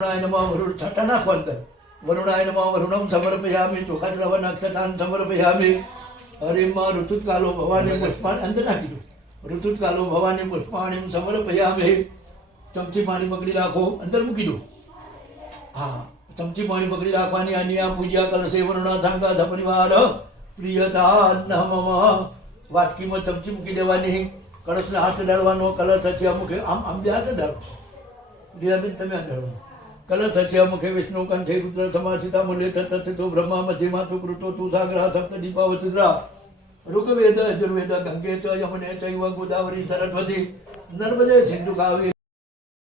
વરુણાય નમઃ વરુણ છટા નાખો અંદર. વરુણાય નમઃ વરુણમ સમર્પયામિ. ચોખા ચડાવવાના અક્ષતાન સમર્પયામિ. હરિમાં ઋતુત્કાલો ભવાની પુષ્પાણી અંદર નાખી દો. ઋતુત્કાલો ભવાની પુષ્પાણી સમર્પયામિ. ચમચી પાણી પકડી રાખો, અંદર મૂકી દો. હા, ચમચી પાણી પકડી રાખવાની. અન્ય પૂજ્યા કલશે વરુણા સાંગા ધપરિવાર પ્રિયતા નમઃ. વાટકીમાં ચમચી મૂકી દેવાની. કળશને હાથ અડાડવાનો. કલશ છે મુખે આમ આમ બે હાથ અડાડો. લીલાબેન તમે અડાડો. કલશ છે મુખે વિષ્ણુ કંઠે રુદ્ર સમાસિતા મૂલ્ય તત્તો બ્રહ્મા મધ્ય માતુ કૃતો તુ સાગરા સપ્ત દીપાવચિદ્રા ઋગ્વેદ યજુર્વેદ ગંગે ચ યમુને ચૈવ ગોદાવરી સરસ્વતી નર્મદે સિંધુ કાવેરી.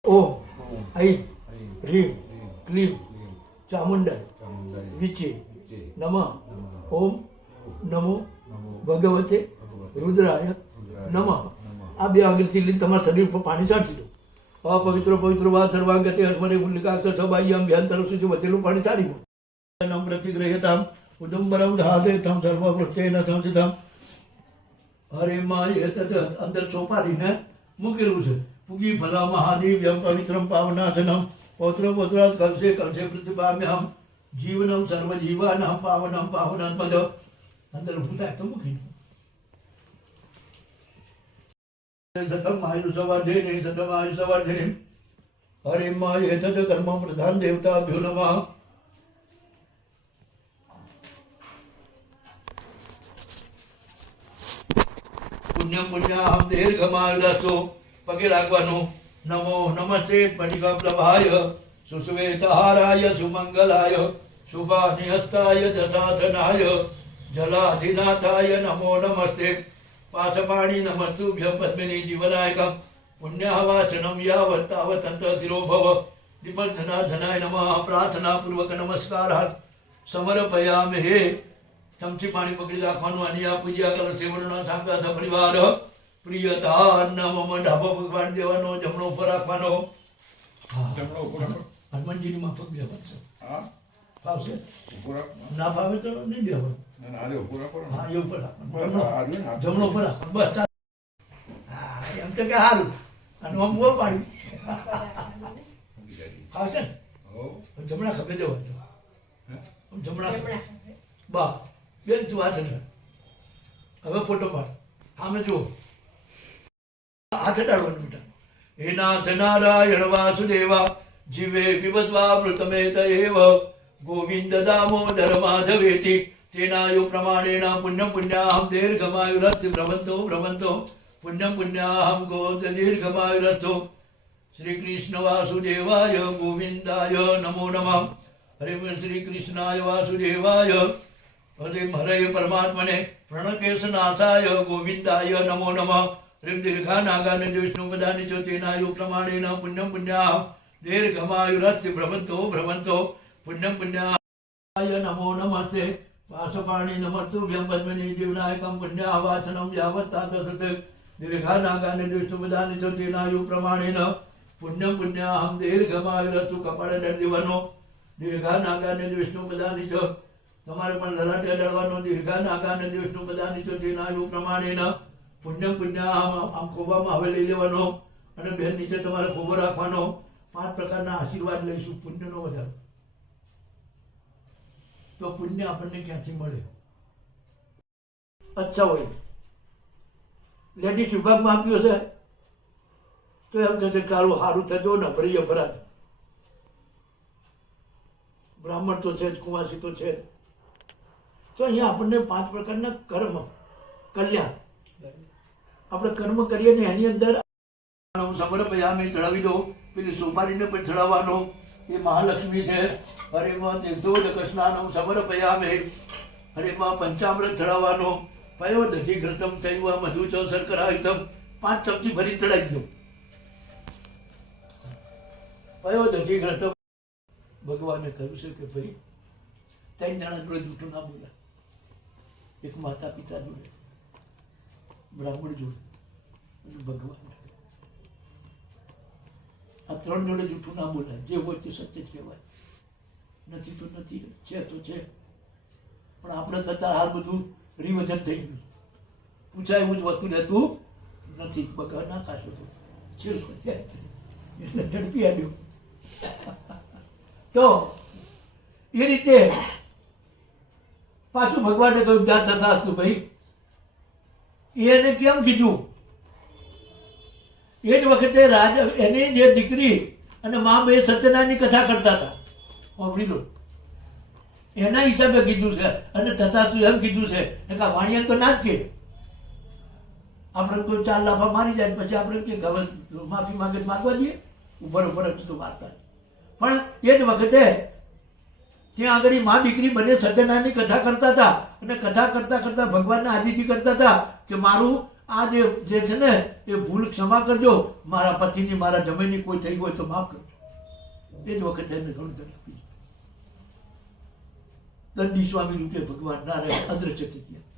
ઓમ ऐं ह्रीं क्लीं चामुण्डा विचे नमः. ओम नमो भगवते रुद्राय नमः. આ બે આગળથી લઈને તમારા શરીર પર પાણી છાંટી દો. અપવિત્ર પવિત્ર વા સર્વાંગતે હસ્મરે ગુલ્લિકાક્ષ સબાહ્યમ ભ્યંતર સુધી વધેલું પાણી છાડી દો. નમ પ્રતિગ્રહ્યતામ ઉદુંબરમ ધાતે તમ સર્વવૃત્તેન સંસિતમ. હરે માં એતત અંદર સોપારીને મૂકેલું છે. પુગી ફલા મહાદેવ્યમ પવિત્રમ પાવનાસનમ પૌત્ર પૌત્રાત કલશે કલશે પ્રતિપામ્યહમ જીવનમ સર્વજીવાનામ પાવનમ પાવનમ પદ. અંદર ભૂતા તો મૂકી સતમ આયુષવર્ધિને સતમ આયુષવર્ધિને. હરે માં એતદ કર્મ પ્રધાન દેવતાભ્યો નમઃ. પુણ્યમ પુણ્યાહમ દીર્ઘમાયુરસ્તો. પગે લાગવાનું. નમો નમસ્તે પટિકાપ્લવાય સુશ્વેતહારાય સુમંગલાય શુભાનિહસ્તાય દશાસનાય જલાધિનાથાય નમો નમસ્તે. પાછપાણી નમસ્તુભ્યં પદ્મિની જીવનાયકમ પુણ્યવાચનમ યાવત તાવત અંતશિરો ભવ. દીપધનાધનાય નમઃ. પ્રાર્થનાપૂર્વક નમસ્કાર સમર્પયામિ. હે ચમચી પાણી પકડી રાખવાનું. અન્ય પૂજ્યા કલશે વરુણા સાંગા સપરિવાર પ્રિયતા નમઃ. ડાબો પગ પાડી દેવાનો, જમણો ઉપર રાખવાનો. હનુમાનજીની માફક બે છે. ફાવશે? ના ફાવે તો નહીં દેવાનું. હા, એ ઉપર રાખવાનું. જમણો ઉપર રાખવાનું. બસ હા, એમ તો કે સારું. અને આમ બહુ પાડી ફાવશે ને? જમણા ખભે જવાનું. જમણા બા બેન તું આ છે. હવે ફોટો પાડ. સામે જુઓ. હાથ અડાડવાનું બેટા. હે નાથ નારાયણ વાસુદેવા જીવે વિવસ્વામૃતમેત એવ ગોવિંદ દામોદર માધવેતિ તેનાયુ પ્રમાણેન પુણ્યમ પુણ્યાહમ દીર્ઘમાયુરસ્તિ ભ્રમંતો ભ્રમંતો પુણ્યમ પુણ્યાહમ ગોદ દીર્ઘમાયુરસ્તો. શ્રી કૃષ્ણ વાસુદેવાય ગોવિંદાય નમો નમઃ. હરે શ્રી કૃષ્ણાય વાસુદેવાય હરે હરે પરમાત્મને પ્રણકેશનાથાય ગોવિંદાય નમો નમઃ. હરિ દીર્ઘા નાગાને વિષ્ણુ પદાની ચોતેનાયુ પ્રમાણેન પુણ્યમ પુણ્યાહમ દીર્ઘમાયુરસ્તિ ભ્રમંતો ભ્રમંતો પુણ્યમ પુણ્યાય નમો નમસ્તે. પાશપાણી નમસ્તુભ્યં પદ્મિની જીવનાયકમ પુણ્યાવાચનમ યાવત તાતસત દીર્ઘા નાગાને વિષ્ણુ પદાની ચોતેનાયુ પ્રમાણેન પુણ્યમ પુણ્યાહમ દીર્ઘમાયુરસ્તુ. કપાળ અડાડી દેવાનો. દીર્ઘા નાગાને વિષ્ણુ પદાની ચો. તમારે પણ લલાટે અડાડવાનો. દીર્ઘા નાગાને વિષ્ણુ પદાની ચોતેનાયુ પ્રમાણેન પુણ્યમ પુણ્યાહમ. આમ ખોબામાં હવે લઈ લેવાનો અને બેન નીચે તમારે ખોબો રાખવાનો. 5 પ્રકારના આશીર્વાદ લઈશું પુણ્યનો વધારો. તો પુણ્ય આપણને ક્યાંથી મળે? અચ્છા હોય લેડીઝ વિભાગમાં આપ્યું છે તો એમ કહેશે કારું સારું થજો ને ભરીએ ફરાજ. બ્રાહ્મણ તો છે જ, કુંવાસી તો છે જ. તો અહીંયા આપણને 5 પ્રકારના કર્મ કલ્યાણ. આપણે કર્મ કરીએ ને એની અંદર સમર્પયામિ ચડાવી દો. પેલી સોપારીને પણ ચડાવવાનો. એ મહાલક્ષ્મી છે. હરે માં તીર્થોદક સ્નાનમ સમર્પયામિ. હરે માં પંચામૃત ચડાવવાનો. પયો દધી ઘૃતમ ચૈવ મધુ ચ શર્કરાયુક્તમ. 5 ચમચી ભરી ચડાવી દો. પયો દધી ઘૃતમ. ભગવાને કહ્યું છે કે ભાઈ 3 જણા જોડે જૂઠું ના બોલે. એક માતા પિતા જોડે, બ્રાહ્મણ જોડે અને ભગવાન. આ 3 જોડે જૂઠું ના બોલાય. જે હોય તે સત્ય જ કહેવાય. નથી તો નથી, છે તો છે. પણ આપણે થતાં હાલ બધું રિવર્ઝન થઈ ગયું. પૂછાય એવું જ હોતું રહેતું નથી. બગા ના ખાશો તો છે એટલે ઝડપી આવ્યું. તો એ રીતે પાછું ભગવાને કહ્યું જા તથાસ્તુ ભાઈ. એને કેમ કીધું? એ જ વખતે એની જે દીકરી અને મા બે સત્યનારાયણની કથા કરતા હતા. સાંભળી લો, એના હિસાબે કીધું છે. અને તથાસ્તુ એમ કીધું છે કે વાણિયા તો ના જ કે આપણે કોઈ 4 લાફા મારી જાય પછી આપણે કે હવે માફી માંગે માગવા દઈએ, ઉપર તો વાર્તા. પણ એ જ વખતે ત્યાં આગળ મા દીકરી બંને સત્યનારાયણની કથા કરતા હતા અને કથા કરતા કરતા ભગવાનને આદિત્ય કરતા હતા કે મારું આ જે છે ને એ ભૂલ ક્ષમા કરજો, મારા પતિની મારા જમાઈની કોઈ થઈ હોય તો માફ કરજો. એ જ વખતે એમને ઘણું ધન આપ્યું. દંડી સ્વામી રૂપે ભગવાન નારાયણ અદ્રશ્ય થઈ ગયા.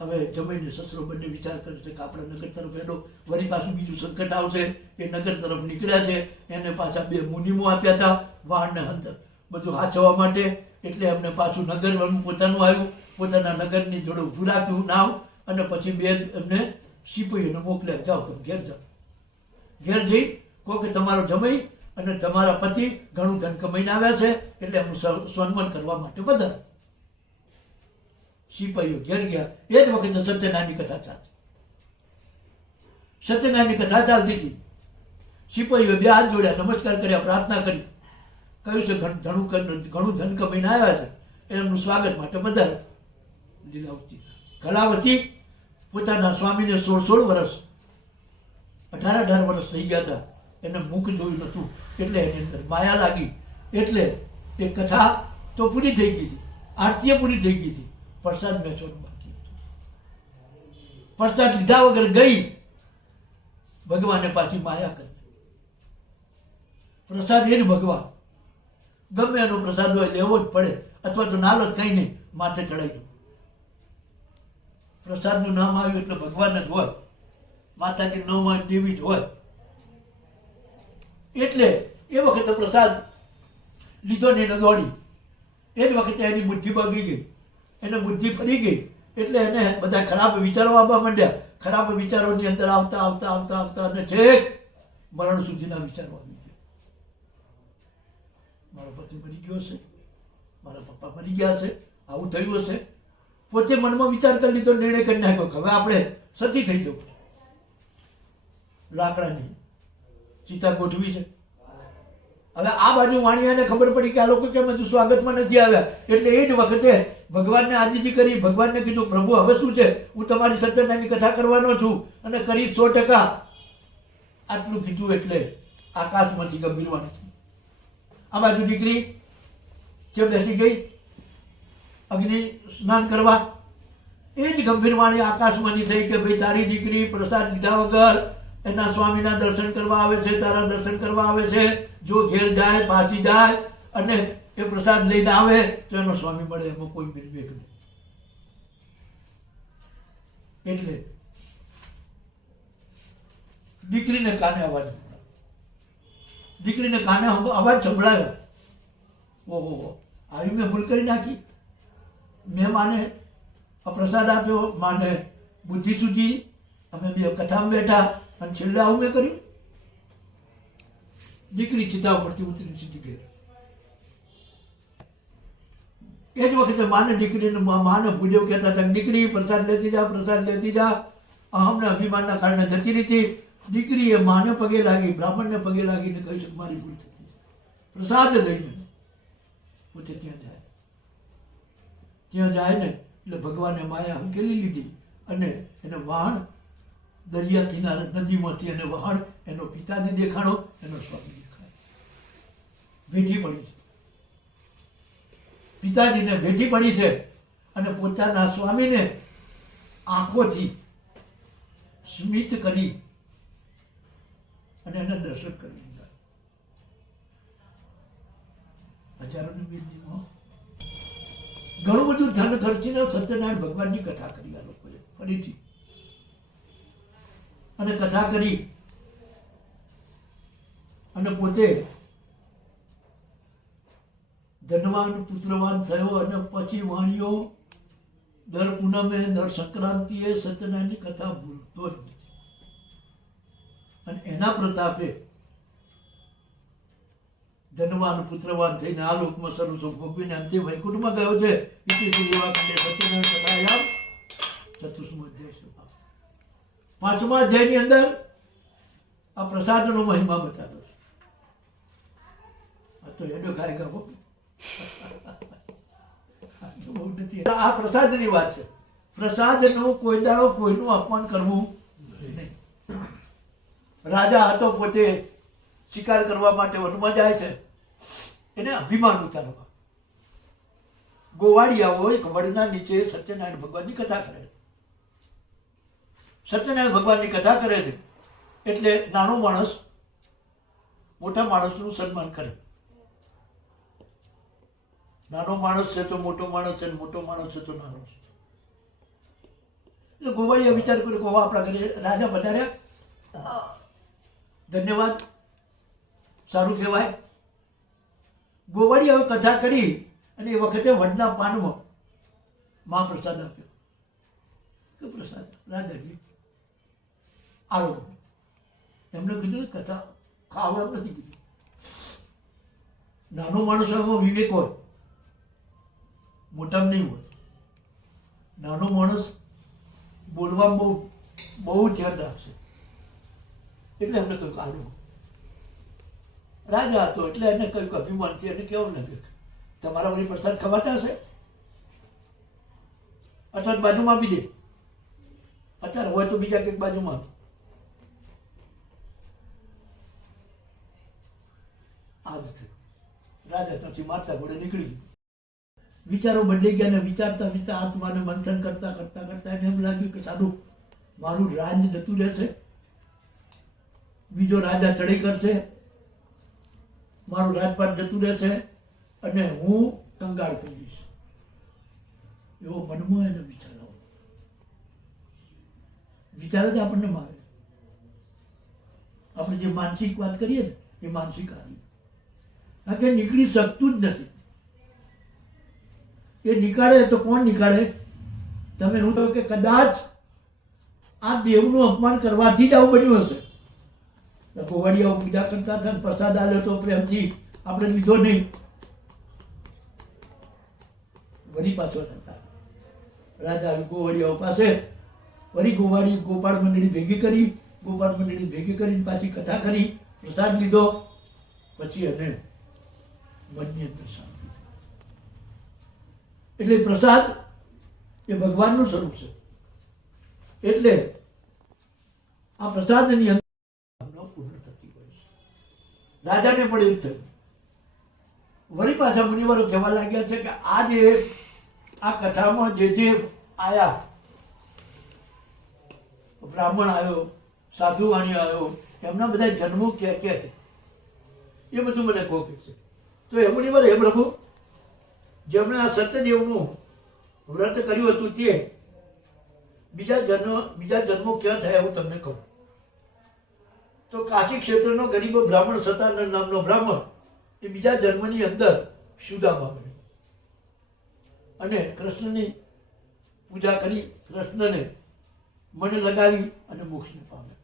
હવે જમાઈને સસરો બંને વિચાર કરે છે કે આપણે નગર તરફ એનો વળી પાછું બીજું સંકટ આવશે. એ નગર તરફ નીકળ્યા છે. એને પાછા 2 મુનિમો આપ્યા હતા વાહનને અંતર બધું હાચવવા માટે. એટલે એમને પાછું નગર પોતાનું આવ્યું, પોતાના નગરની જોડે ઊભું રાખ્યું નાવ. અને પછી 2 એમને સિપાહીઓને મોકલ્યા, જાઓ તમે ઘેર જાઓ. ઘેર જઈ કહો કે તમારો જમાઈ અને તમારા પતિ ઘણું ધન કમાઈને આવ્યા છે એટલે એમનું સન્માન કરવા માટે બધા સિપાહીઓ ઘેર ગયા. એ જ વખતે સત્યનારાયણની કથા ચાલતી. સત્યનારાયણની કથા ચાલતી હતી. સિપાહીઓ 2 હાથ જોડ્યા, નમસ્કાર કર્યા, પ્રાર્થના કરી, કહ્યું છે ઘણું ધન કમાઈને આવ્યા છે એમનું સ્વાગત માટે બધા. લીલાવતી કલાવતી પોતાના સ્વામીને 16 વર્ષ 18 વર્ષ થઈ ગયા હતા. એને મુખ જોયું નહોતું એટલે એની અંદર માયા લાગી. એટલે એ કથા તો પૂરી થઈ ગઈ હતી, આરતીએ પૂરી થઈ ગઈ હતી, પ્રસાદ વેચવાનું બાકી હતું. પ્રસાદ લીધા વગર ગઈ, ભગવાને પાછી માયા કરી. પ્રસાદ એ જ ભગવાન, ગમે એનો પ્રસાદ હોય લેવો જ પડે, અથવા તો નાલો જ કંઈ નહીં, માથે ચડાવી દો. પ્રસાદનું નામ આવ્યું એટલે ભગવાન જ હોય, માતાજી નામ દેવી જ હોય. એટલે એ વખતે પ્રસાદ લીધો ને એને દોડી. એ જ વખતે એની બુદ્ધિ બગડી ગઈ, એને બુદ્ધિ ફરી ગઈ. એટલે એને બધા ખરાબ વિચારો આવવા માંડ્યા. ખરાબ વિચારોની અંદર આવતા આવતા આવતા આવતા અને છેક મરણ સુધીના વિચારો આવી ગયા. મારો પતિ મરી ગયો છે, મારા પપ્પા મરી ગયા છે, આવું થયું હશે. પોતે મનમાં વિચાર કરી લીધો, નિર્ણય કરી નાખ્યો કે હવે આપણે સતી થઈ જવું. લાકડાની ચિતા ગોઠવી છે. હવે આ બાજુ વાણિયાને ખબર પડી કે આ લોકો કેમ હજુ સ્વાગતમાં નથી આવ્યા. એટલે એ જ વખતે ભગવાનને આદિત્ય કરી, ભગવાનને કીધું પ્રભુ હવે શું છે, હું તમારી સત્યનારાયણની કથા કરવાનો છું અને કરીશ 100%. આટલું કીધું એટલે આકાશમાંથી ગંભીર વાણી થઈ. આ બાજુ દીકરી જે બેસી ગઈ અગ્નિ સ્નાન કરવા. એ જ ગંભીર વાણી આકાશમાંથી થઈ કે ભાઈ તારી દીકરી પ્રસાદ લીધા વગર એના સ્વામીના દર્શન કરવા આવે છે, તારા દર્શન કરવા આવે છે. જો ઘેર જાય, પાછી જાય અને એ પ્રસાદ લઈને આવે તો એનો સ્વામી મળે, એમાં કોઈ વિવેક નહીં. એટલે દીકરીને કાને અવાજ સંભળાયો. ઓહો, આવી મેં ભૂલ કરી નાખી. મેં માને પ્રસાદ આપ્યો, માને બુદ્ધિ સુધી, અમે 2 કથામાં બેઠા અને છેલ્લે આવું મેં કર્યું. દીકરી ચિતા ઉપરથી ઉતરી સીધી ગઈ. એ જ વખતે માને દીકરીને માને ભૂદેવ કહેતા હતા દીકરી પ્રસાદ લેતી જા, પ્રસાદ લેતી જા. અહમના અભિમાનના કારણે જતી રહી. દીકરીએ માને પગે લાગી, બ્રાહ્મણને પગે લાગીને કહ્યું છે મારી ભૂલ થતી, પ્રસાદ લઈને પોતે ત્યાં જાય ને એટલે ભગવાને માયા હંકેલી લીધી અને એને વહાણ દરિયા કિનારે નદીમાંથી એને વહાણ એનો પિતાજી દેખાણો, એનો સ્વામી દેખાણો. ભેટી પડી છે, પિતાજીને ભેટી પડી છે અને પોતાના સ્વામીને આંખોથી સ્મિત કરી અને એને દર્શન કરી લીધા. હજારોની બેનજીમાં ઘણું બધું ધન ખર્ચીને સત્યનારાયણ ભગવાનની કથા કરી આ લોકોએ ફરીથી. અને કથા કરી અને પોતે ધનવાન પુત્રવાન થયો. અને પછી વાણીઓ દર પૂનમે, દર સંક્રાંતિએ સત્યનારાયણની કથા ભૂલતો જ નથી. અને એના પ્રતાપે જન્માન પુત્રવાન થઈને આ લોકમાં સર્વ સુખ ભોગવીને અંતે વૈકુંઠમાં ગયો છે. ઇતિ શ્રી એવા ખંડે સત્યનારાયણ કથાયામ ચતુષ્મો અધ્યાય સમાપ્ત. 5મા અધ્યાયની અંદર આ પ્રસાદનો મહિમા બતાવ્યો છે. આ તો એનો ખાય ગયો બહુ નથી. આ પ્રસાદની વાત છે. પ્રસાદનું કોઈ દાડો કોઈનું અપમાન કરવું નહીં. રાજા હતો, પોતે શિકાર કરવા માટે વનમાં જાય છે, એને અભિમાન ઉતારવા. ગોવાળિયાઓ એક વડના નીચે સત્યનારાયણ ભગવાનની કથા કરે છે. સત્યનારાયણ ભગવાનની કથા કરે છે એટલે નાનો માણસ મોટા માણસનું સન્માન કરે. નાનો માણસ છે તો મોટો માણસ છે, મોટો માણસ છે તો નાનો છે. એટલે ગોવાળિયા વિચાર કર્યો કે આપણા ઘરે રાજા પધાર્યા, ધન્યવાદ, સારું કહેવાય. ગોવાળિયાએ કથા કરી અને એ વખતે વડના પાનમાં મહાપ્રસાદ આપ્યો. કે પ્રસાદ રાજાજી આવો. એમને કીધું કથા ખાવા નથી કીધું. નાનો માણસ એમાં વિવેક હોય, મોટામાં નહીં હોય. નાનો માણસ બોલવામાં બહુ ધ્યાન રાખશે. એટલે એમને કહ્યું આવું. રાજા હતો એટલે એને કહ્યું કે અભિમાનથી એને કેવું લાગે તમારા વળી પ્રસાદ ખવાતા હશે, અથવા બાજુમાં આપી દે. અત્યારે હોય તો બીજા કંઈક બાજુમાં. આ જ થયું. રાજા ત્યાંથી મારતા ઘોડે નીકળી ગયું. વિચારો બદલી ગયા ને વિચારતા વિચાર આત્માને મંથન કરતા કરતા કરતા એને એમ લાગ્યું કે સારું મારું રાજ જતું રહેશે, બીજો રાજા ચડી કરશે, મારું રાજપાટ જતું રહેશે અને હું કંગાળ થઈ જઈશ. એવો મનમાં એને વિચાર આવો. વિચાર જ આપણને મારે. આપણે જે માનસિક વાત કરીએ ને એ માનસિક આવી આ કે નીકળી શકતું જ નથી. એ નીકાળે તો કોણ નીકાળે? તમે હું કહ્યું કે કદાચ આ દેવનું અપમાન કરવાથી જ આવું બન્યું હશે. ગોવાળિયાઓ પૂજા કરતા હતા, પ્રસાદ આવ્યો તો પ્રેમથી આપણે લીધો નહીં, વળી પાછો થતા. રાજા ગોવાળિયાઓ પાસે વળી ગોપાળ મંડળી ભેગી કરી, ગોપાળ મંડળી ભેગી કરીને પાછી કથા કરી, પ્રસાદ લીધો. પછી એને મનની અંદર શાંતિ. એટલે પ્રસાદ એ ભગવાનનું સ્વરૂપ છે. એટલે આ પ્રસાદની અંદર પૂર્ણ થતી હોય છે. રાજાને પણ એવું થયું. વળી પાછા મુનિવરો કહેવા લાગ્યા છે કે આ જે આ કથામાં જે આયા, બ્રાહ્મણ આવ્યો, સાધુવાણી આવ્યો, એમના બધા જન્મો ક્યાં ક્યાં છે એ બધું મને કહો કે છે. તો એ મુનિવર હે પ્રભુ, જેમણે આ સત્યદેવનું વ્રત કર્યું હતું તે બીજા જન્મો ક્યાં થયા હું તમને કહું. તો કાશી ક્ષેત્રનો ગરીબ બ્રાહ્મણ સતાનંદ નામનો બ્રાહ્મણ એ બીજા જન્મની અંદર સુદામા બન્યો અને કૃષ્ણની પૂજા કરી, કૃષ્ણને મન લગાવી અને મોક્ષને પામ્યા.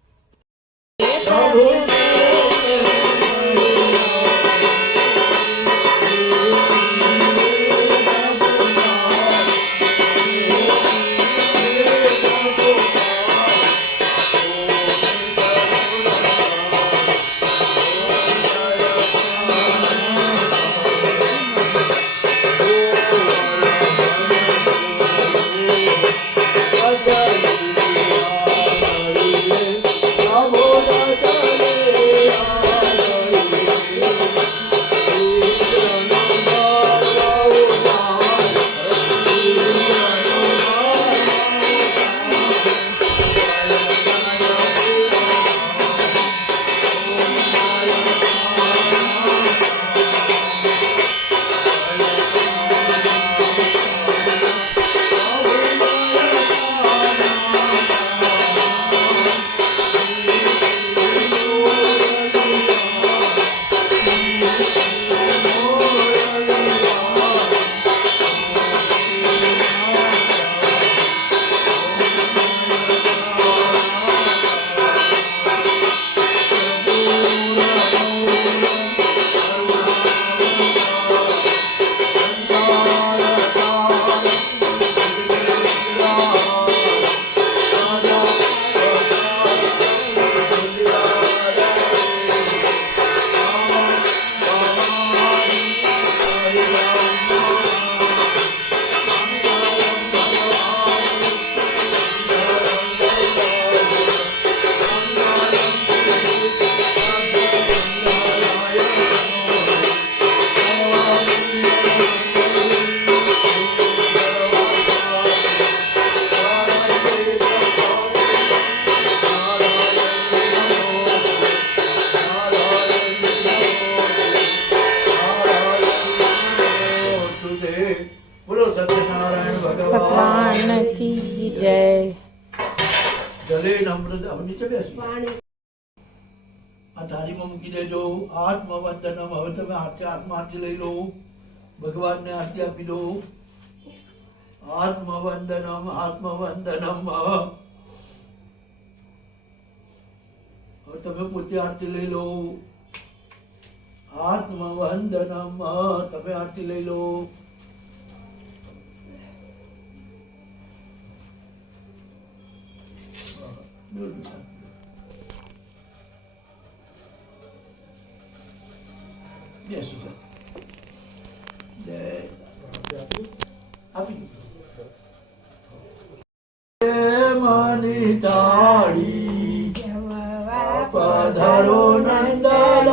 ભગવાન કી જય. જલે નમ્રત હવે નીચે બેસી આ થાળીમાં મૂકી દેજો. આત્મવંદનમ હવે તમે હાથે હાથમાં આરતી લઈ લો. ભગવાનને આરતી આપી દો. આત્મવંદનમ આત્મવંદનમ. હવે તમે પોતે આરતી લઈ લો. આત્મવંદનમ તમે આરતી લઈ લો. બેસી જાઓ. આપી માની તાળી પધારો નંદલાલ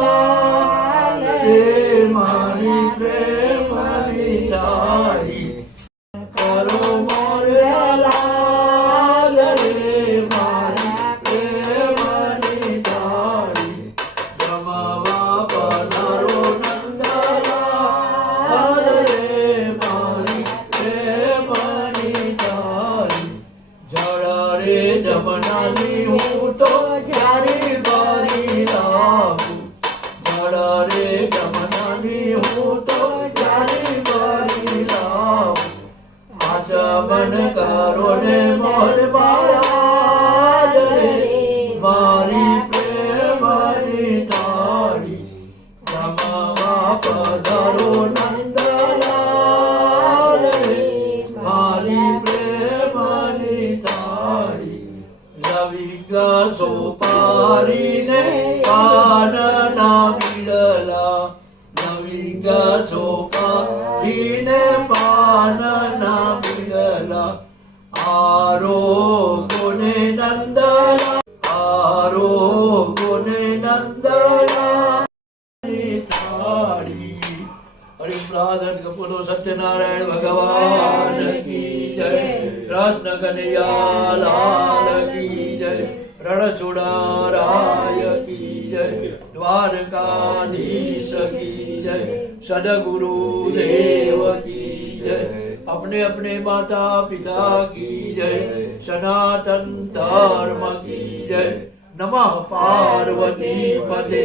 રે મારી પ્રેમની તાળી કરો મોરે લાલ રે મારી પ્રેમની તાળી જમાવા પધારો નંદલાલ રે મારી પ્રેમની તાળી જળ રે જમનાની હું તો જારી બારી લાવું. જળ રે જમનાની હું તો જારી બારી લાવું. આચમન કરો ને મોર મહારાજ રે મારી પ્રેમની તાળી જમાવા પધારો નંદલાલ રે મારી પ્રેમની તાળી. રવિગા સોપારીને પાન ના મિલલા. રવિગા સોપારીને પાન ના મિલલા. આરોગોને નંદલા આરોગોને નંદલા થાળી. હરિપ્રાદન કપૂરો સત્યનારાયણ ભગવાન કી જય. કૃષ્ણ કનૈયા લાલ કી જય. રણછોડા રાય કી જય. દ્વારકાધીશ કી જય. સદગુરુ દેવ કી જય. अपने अपने माता पिता की जय. सनातन धर्म की जय. नमः पार्वती पते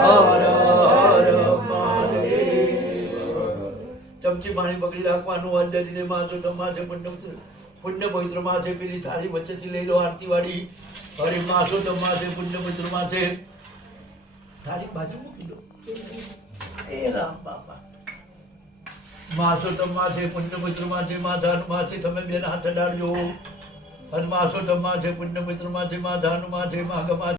हर हर महादेव. ચમચી પાણી પકડી રાખવાનું. અંજલિને માથે તમાથે પુણ્ય પવિત્ર માથે પેલી થાળી વચ્ચેથી લઈ લો આરતી વાળી. હરિ માથો તમાથે પુણ્ય પવિત્ર માથે થાળી બાજુ મૂકી દો. એ રામ બાપા માસો તમાથે પુણ્ય પવિત્ર માથે માધાનું માથે તમે બેન હાથ અડાડજો. માસો તમાથે પુણ્ય પવિત્ર માથે માધાનું માથે માઘ માથે